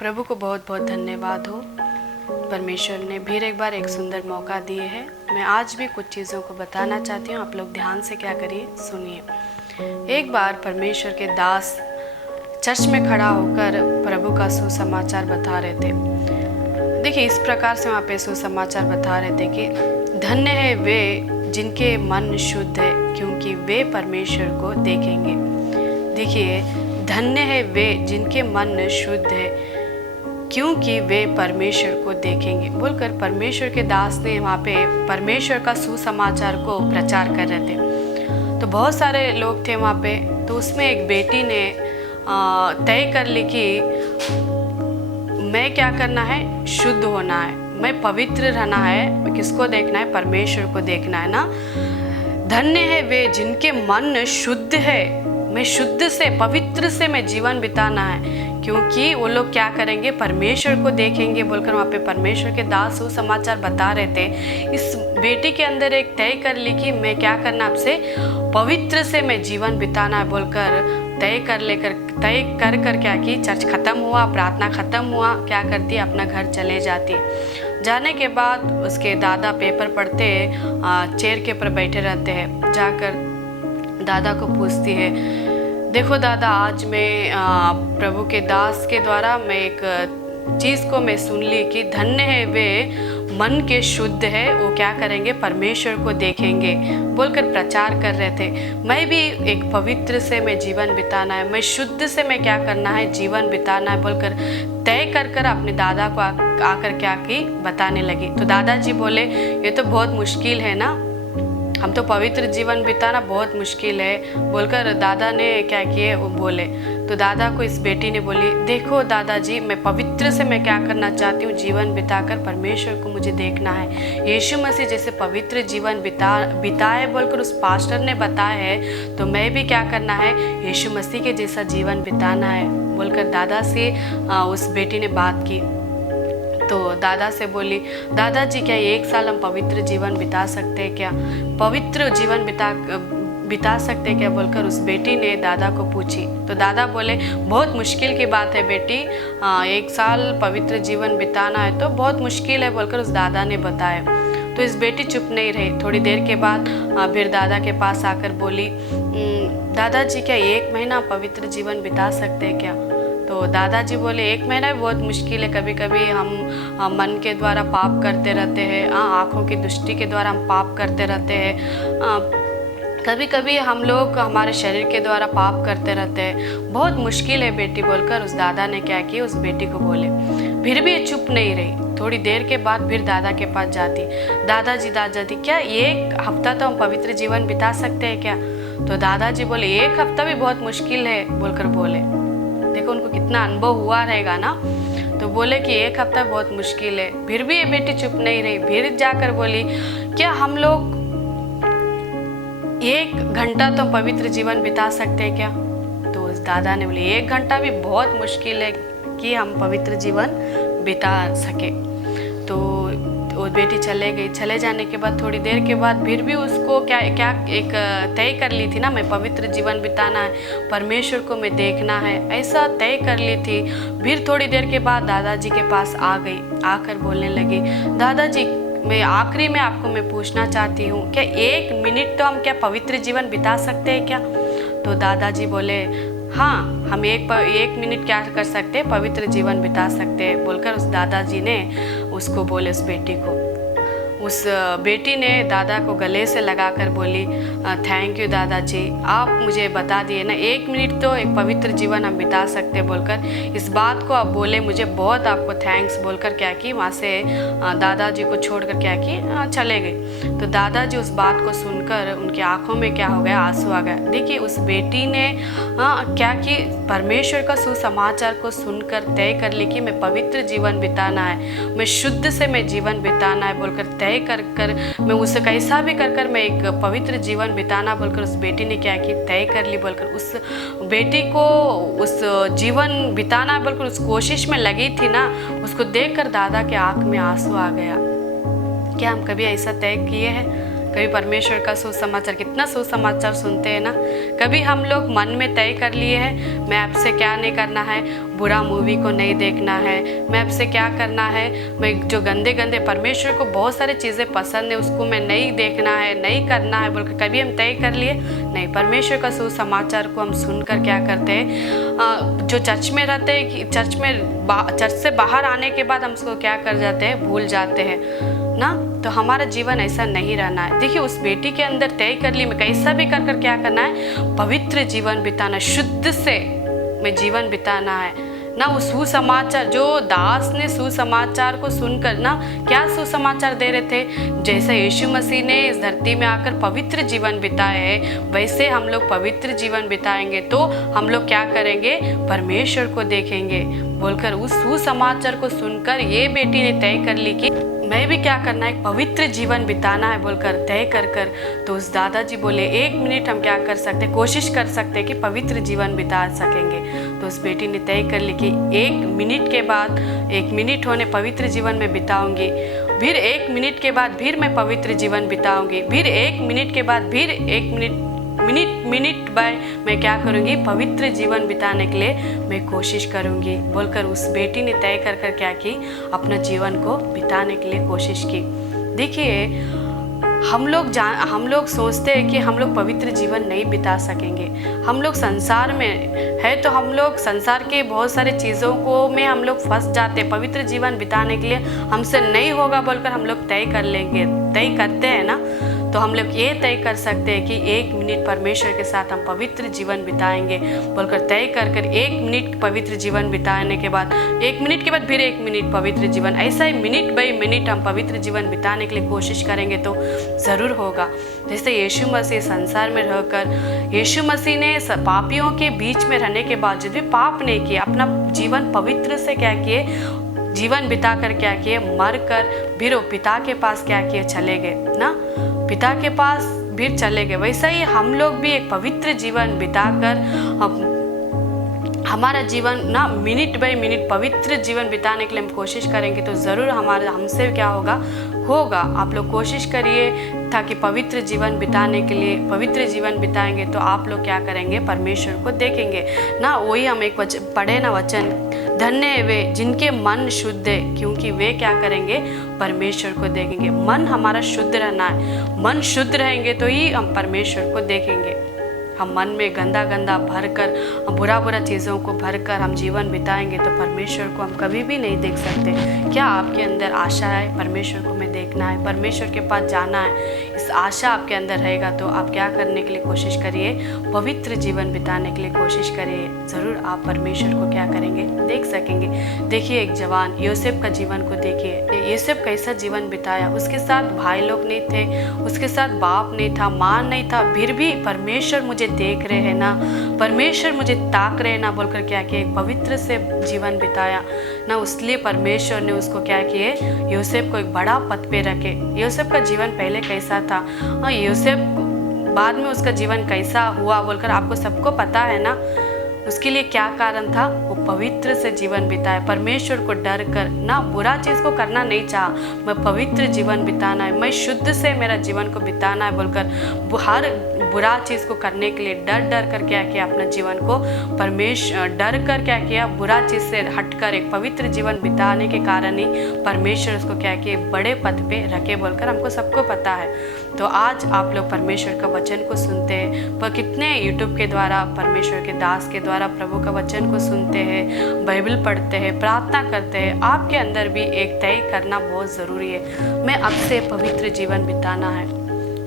प्रभु को बहुत बहुत धन्यवाद हो। परमेश्वर ने फिर एक बार एक सुंदर मौका दिए है। मैं आज भी कुछ चीज़ों को बताना चाहती हूँ। आप लोग ध्यान से क्या करिए, सुनिए। एक बार परमेश्वर के दास चर्च में खड़ा होकर प्रभु का सुसमाचार बता रहे थे। देखिए, इस प्रकार से वहाँ पे सुसमाचार बता रहे थे कि धन्य है वे जिनके मन शुद्ध है, क्योंकि वे परमेश्वर को देखेंगे। देखिए, धन्य है वे जिनके मन शुद्ध है, क्योंकि वे परमेश्वर को देखेंगे बोलकर परमेश्वर के दास ने वहाँ पे परमेश्वर का सुसमाचार को प्रचार कर रहे थे। तो बहुत सारे लोग थे वहाँ पे। तो उसमें एक बेटी ने तय कर ली कि मैं क्या करना है, शुद्ध होना है, मैं पवित्र रहना है। किसको देखना है? परमेश्वर को देखना है ना। धन्य है वे जिनके मन शुद्ध है, मैं शुद्ध से पवित्र से मैं जीवन बिताना है, क्योंकि वो लोग क्या करेंगे, परमेश्वर को देखेंगे बोलकर वहाँ पे परमेश्वर के दास समाचार बता रहे थे। इस बेटी के अंदर एक तय कर ली कि मैं क्या करना, आपसे पवित्र से मैं जीवन बिताना है बोलकर तय कर क्या की, चर्च ख़त्म हुआ, प्रार्थना ख़त्म हुआ, क्या करती, अपना घर चले जाती। जाने के बाद उसके दादा पेपर पढ़ते चेयर के ऊपर बैठे रहते हैं। जाकर दादा को पूछती है, देखो दादा, आज मैं प्रभु के दास के द्वारा मैं एक चीज़ को मैं सुन ली कि धन्य है वे मन के शुद्ध है, वो क्या करेंगे, परमेश्वर को देखेंगे बोलकर प्रचार कर रहे थे। मैं भी एक पवित्र से मैं जीवन बिताना है, मैं शुद्ध से मैं क्या करना है, जीवन बिताना है बोलकर तय कर अपने दादा को आकर क्या की, बताने लगी। तो दादाजी बोले, ये तो बहुत मुश्किल है ना, हम तो पवित्र जीवन बिताना बहुत मुश्किल है बोलकर दादा ने क्या किए, वो बोले। तो दादा को इस बेटी ने बोली, देखो दादाजी, मैं पवित्र से मैं क्या करना चाहती हूँ, जीवन बिताकर परमेश्वर को मुझे देखना है। यीशु मसीह जैसे पवित्र जीवन बिताए बोलकर उस पास्टर ने बताया है, तो मैं भी क्या करना है, यीशु मसीह के जैसा जीवन बिताना है बोलकर दादा से उस बेटी ने बात की। तो दादा से बोली, दादाजी क्या एक साल हम पवित्र जीवन बिता सकते हैं क्या, पवित्र जीवन बिता सकते क्या बोलकर उस बेटी ने दादा को पूछी। तो दादा बोले, बहुत मुश्किल की बात है बेटी, एक साल पवित्र जीवन बिताना है तो बहुत मुश्किल है बोलकर उस दादा ने बताया। तो इस बेटी चुप नहीं रही। थोड़ी देर के बाद फिर दादा के पास आकर बोली, दादाजी क्या एक महीना पवित्र जीवन बिता सकते हैं क्या। तो दादाजी बोले, एक महीना बहुत मुश्किल है, कभी कभी हम मन के द्वारा पाप करते रहते हैं, आँखों की दृष्टि के द्वारा हम पाप करते रहते हैं, कभी कभी हम लोग हमारे शरीर के द्वारा पाप करते रहते हैं, बहुत मुश्किल है बेटी बोलकर उस दादा ने क्या किया, उस बेटी को बोले। फिर भी ये चुप नहीं रही। थोड़ी देर के बाद फिर दादा के पास जाती, दादाजी क्या एक हफ्ता तो हम पवित्र जीवन बिता सकते हैं क्या। तो दादाजी बोले, एक हफ्ता भी बहुत मुश्किल है बोलकर बोले। देखो उनको कितना अनुभव हुआ रहेगा ना। तो बोले कि एक हफ्ता बहुत मुश्किल है। फिर भी ये बेटी चुप नहीं रही। फिर जाकर बोली, क्या हम लोग 1 घंटा तो पवित्र जीवन बिता सकते हैं क्या। तो उस दादा ने बोले, 1 घंटा भी बहुत मुश्किल है कि हम पवित्र जीवन बिता सके। तो वो बेटी चले गई। चले जाने के बाद थोड़ी देर के बाद फिर भी उसको क्या एक तय कर ली थी ना, मैं पवित्र जीवन बिताना है, परमेश्वर को मैं देखना है, ऐसा तय कर ली थी। फिर थोड़ी देर के बाद दादाजी के पास आ गई। आकर बोलने लगी, दादाजी मैं आखिरी में आपको मैं पूछना चाहती हूँ, क्या 1 मिनट तो हम क्या पवित्र जीवन बिता सकते हैं क्या। तो दादाजी बोले, हाँ, हम एक मिनट क्या कर सकते हैं, पवित्र जीवन बिता सकते हैं बोलकर उस दादाजी ने उसको बोले, उस बेटी को। उस बेटी ने दादा को गले से लगाकर बोली, थैंक यू दादाजी, आप मुझे बता दिए ना 1 मिनट तो एक पवित्र जीवन हम बिता सकते बोलकर इस बात को आप बोले, मुझे बहुत आपको थैंक्स बोलकर क्या की, वहाँ से दादाजी को छोड़कर क्या की, चले गए। तो दादाजी उस बात को सुनकर उनकी आंखों में क्या हो गया, आंसू आ गया। देखिए उस बेटी ने क्या की, परमेश्वर का सुसमाचार को सुनकर तय कर ली कि मैं पवित्र जीवन बिताना है, मैं शुद्ध से मैं जीवन बिताना है बोलकर तय कर मैं उसे कैसा भी कर मैं एक पवित्र जीवन बिताना बोलकर उस बेटी ने क्या की, तय कर ली बोलकर उस बेटी को उस जीवन बिताना बोलकर उस कोशिश में लगी थी ना। उसको देखकर दादा के आंख में आंसू आ गया। क्या हम कभी ऐसा तय किए हैं कभी परमेश्वर का सुसमाचार, कितना सुसमाचार सुनते हैं ना। कभी हम लोग मन में तय कर लिए हैं, मैं आपसे क्या नहीं करना है, बुरा मूवी को नहीं देखना है, मैं आपसे क्या करना है, मैं जो गंदे गंदे, परमेश्वर को बहुत सारी चीज़ें पसंद है उसको मैं नहीं देखना है, नहीं करना है बोलकर कभी हम तय कर लिए नहीं। परमेश्वर का सुसमाचार को हम सुनकर क्या करते हैं, जो चर्च में रहते हैं कि चर्च से बाहर आने के बाद हम उसको क्या कर जाते हैं, भूल जाते हैं ना। तो हमारा जीवन ऐसा नहीं रहना है। देखिए उस बेटी के अंदर तय कर ली, मैं कैसा भी कर क्या करना है, पवित्र जीवन बिताना, शुद्ध से मैं जीवन बिताना है ना। वो सुसमाचार, जो दास ने सुसमाचार को सुनकर ना क्या सुसमाचार दे रहे थे, जैसे यीशु मसीह ने इस धरती में आकर पवित्र जीवन बिताए है, वैसे हम लोग पवित्र जीवन बिताएंगे तो हम लोग क्या करेंगे, परमेश्वर को देखेंगे बोलकर उस सुसमाचार को सुनकर ये बेटी ने तय कर ली कि मैं भी क्या करना है, पवित्र जीवन बिताना है बोलकर तय कर। तो उस दादाजी बोले 1 मिनट हम क्या कर सकते, कोशिश कर सकते कि पवित्र जीवन बिता सकेंगे। तो उस बेटी ने तय कर ली कि 1 मिनट के बाद, 1 मिनट होने पवित्र जीवन में बिताऊंगी, फिर 1 मिनट के बाद फिर मैं पवित्र जीवन बिताऊंगी, फिर 1 मिनट के बाद फिर 1 मिनट बाय मैं क्या करूंगी, पवित्र जीवन बिताने के लिए मैं कोशिश करूंगी बोलकर उस बेटी ने तय कर क्या की, अपना जीवन को बिताने के लिए कोशिश की। देखिए हम लोग सोचते हैं कि हम लोग पवित्र जीवन नहीं बिता सकेंगे। हम लोग संसार में है तो हम लोग संसार के बहुत सारे चीज़ों को में हम लोग फंस जाते हैं। पवित्र जीवन बिताने के लिए हमसे नहीं होगा बोलकर हम लोग तय कर लेंगे, तय करते हैं ना। तो हम लोग ये तय कर सकते हैं कि 1 मिनट परमेश्वर के साथ हम पवित्र जीवन बिताएंगे बोलकर तय कर 1 मिनट पवित्र जीवन बिताने के बाद 1 मिनट के बाद फिर 1 मिनट पवित्र जीवन, ऐसा ही मिनट बाई मिनट हम पवित्र जीवन बिताने के लिए कोशिश करेंगे तो ज़रूर होगा। जैसे यीशु मसीह संसार में रहकर, यीशु मसीह ने पापियों के बीच में रहने के बावजूद भी पाप नहीं किए, अपना जीवन पवित्र से क्या किए, जीवन बिता कर क्या किए, मर कर फिर वो पिता के पास क्या किए, चले गए ना, पिता के पास फिर चले गए। वैसा ही हम लोग भी एक पवित्र जीवन बिताकर हमारा जीवन ना मिनट बाय मिनट पवित्र जीवन बिताने के लिए हम कोशिश करेंगे तो ज़रूर हमसे क्या होगा। आप लोग कोशिश करिए ताकि पवित्र जीवन बिताने के लिए, पवित्र जीवन बिताएंगे तो आप लोग क्या करेंगे, परमेश्वर को देखेंगे ना। वही हम एक पढ़े ना वचन, धन्य है वे जिनके मन शुद्ध है क्योंकि वे क्या करेंगे, परमेश्वर को देखेंगे। मन हमारा शुद्ध रहना है, मन शुद्ध रहेंगे तो ही हम परमेश्वर को देखेंगे। हम मन में गंदा भरकर, बुरा चीज़ों को भरकर हम जीवन बिताएंगे तो परमेश्वर को हम कभी भी नहीं देख सकते। क्या आपके अंदर आशा है, परमेश्वर को मैं देखना है, परमेश्वर के पास जाना है, इस आशा आपके अंदर रहेगा तो आप क्या करने के लिए कोशिश करिए, पवित्र जीवन बिताने के लिए कोशिश करिए। ज़रूर आप परमेश्वर को क्या करेंगे, देख सकेंगे। देखिए एक जवान यूसुफ का जीवन को देखिए, यूसुफ कैसा जीवन बिताया। उसके साथ भाई लोग नहीं थे, उसके साथ बाप नहीं था, माँ नहीं था, फिर भी परमेश्वर मुझे देख रहे हैं ना, परमेश्वर मुझे ताक रहे ना बोलकर क्या किया, एक पवित्र से जीवन बिताया ना। इसलिए परमेश्वर ने उसको क्या किए, यूसुफ को एक बड़ा पद पे रखे। यूसुफ का जीवन पहले कैसा था, यूसुफ बाद में उसका जीवन कैसा हुआ बोलकर आपको सबको पता है ना। उसके लिए क्या कारण था, वो पवित्र से जीवन बिताया, परमेश्वर को डर कर ना, बुरा चीज़ को करना नहीं चाहा, मैं पवित्र जीवन बिताना है, मैं शुद्ध से मेरा जीवन को बिताना है बोलकर हर बुरा चीज़ को करने के लिए डर कर क्या किया, अपना जीवन को डर कर क्या किया, बुरा चीज़ से हटकर एक पवित्र जीवन बिताने के कारण ही परमेश्वर उसको क्या किए, बड़े पद पे रखे बोलकर हमको सबको पता है। तो आज आप लोग परमेश्वर का वचन को सुनते हैं, पर कितने यूट्यूब के द्वारा, परमेश्वर के दास के द्वारा प्रभु का वचन को सुनते हैं, बाइबल पढ़ते हैं, प्रार्थना करते हैं। आपके अंदर भी एक तय करना बहुत ज़रूरी है, मैं अब से पवित्र जीवन बिताना है,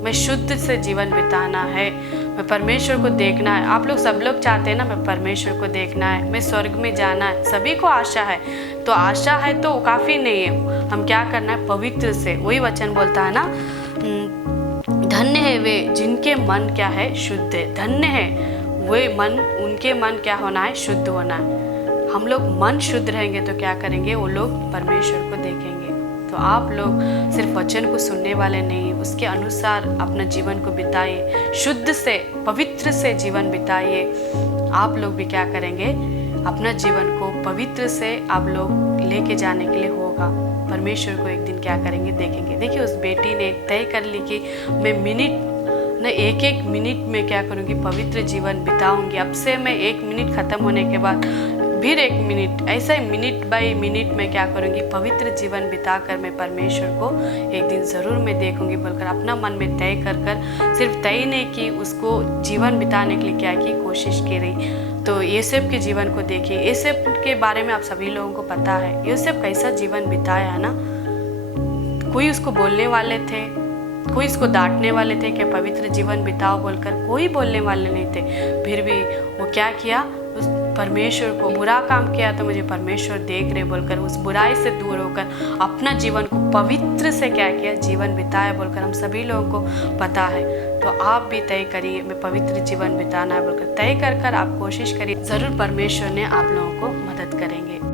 मैं शुद्ध से जीवन बिताना है, मैं परमेश्वर को देखना है। आप लोग सब लोग चाहते हैं ना, मैं परमेश्वर को देखना है, मैं स्वर्ग में जाना है, सभी को आशा है। तो आशा है तो काफ़ी नहीं है, हम क्या करना है, पवित्र से। वही वचन बोलता है ना, धन्य है वे जिनके मन क्या है, शुद्ध है। धन्य है वे मन, उनके मन क्या होना है, शुद्ध होना है। हम लोग मन शुद्ध रहेंगे तो क्या करेंगे, वो लोग परमेश्वर को देखेंगे। तो आप लोग सिर्फ वचन को सुनने वाले नहीं, उसके अनुसार अपना जीवन को बिताइए, शुद्ध से पवित्र से जीवन बिताइए। आप लोग भी क्या करेंगे, अपना जीवन को पवित्र से आप लोग लेके जाने के लिए होगा। परमेश्वर को एक दिन क्या करेंगे देखेंगे। देखिए उस बेटी ने तय कर ली कि मैं एक एक मिनट में क्या करूँगी, पवित्र जीवन बिताऊंगी। अब से मैं 1 मिनट ख़त्म होने के बाद फिर 1 मिनट, ऐसा ही मिनट बाई मिनट में क्या करूँगी, पवित्र जीवन बिताकर मैं परमेश्वर को एक दिन ज़रूर मैं देखूँगी बोलकर अपना मन में तय कर सिर्फ तय नहीं की, उसको जीवन बिताने के लिए क्या की कोशिश की रही। तो यूसुफ के जीवन को देखिए। यूसुफ के बारे में आप सभी लोगों को पता है, यूसुफ कैसा जीवन बिताया ना। कोई उसको बोलने वाले थे, कोई इसको डांटने वाले थे कि पवित्र जीवन बिताओ बोलकर, कोई बोलने वाले नहीं थे। फिर भी वो क्या किया, उस परमेश्वर को बुरा काम किया तो मुझे परमेश्वर देख रहे बोलकर उस बुराई से दूर होकर अपना जीवन को पवित्र से क्या किया, जीवन बिताया बोलकर हम सभी लोगों को पता है। तो आप भी तय करिए मैं पवित्र जीवन बिताना है बोलकर तय कर आप कोशिश करिए, ज़रूर परमेश्वर ने आप लोगों को मदद करेंगे।